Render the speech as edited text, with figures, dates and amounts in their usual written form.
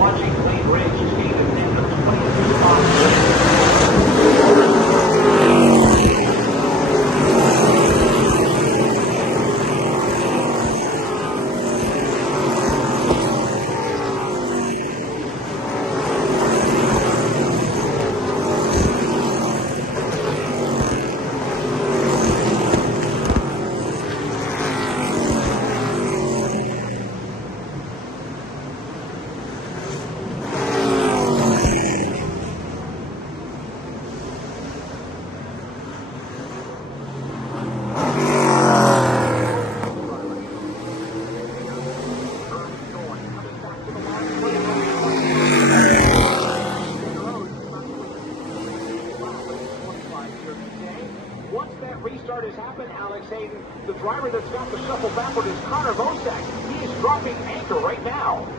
watching Wayne Ridge skate a 10 of 22 on Once that restart has happened, Alex Hayden, the driver that's got the shuffle backward is Connor Mosack. He is dropping anchor right now.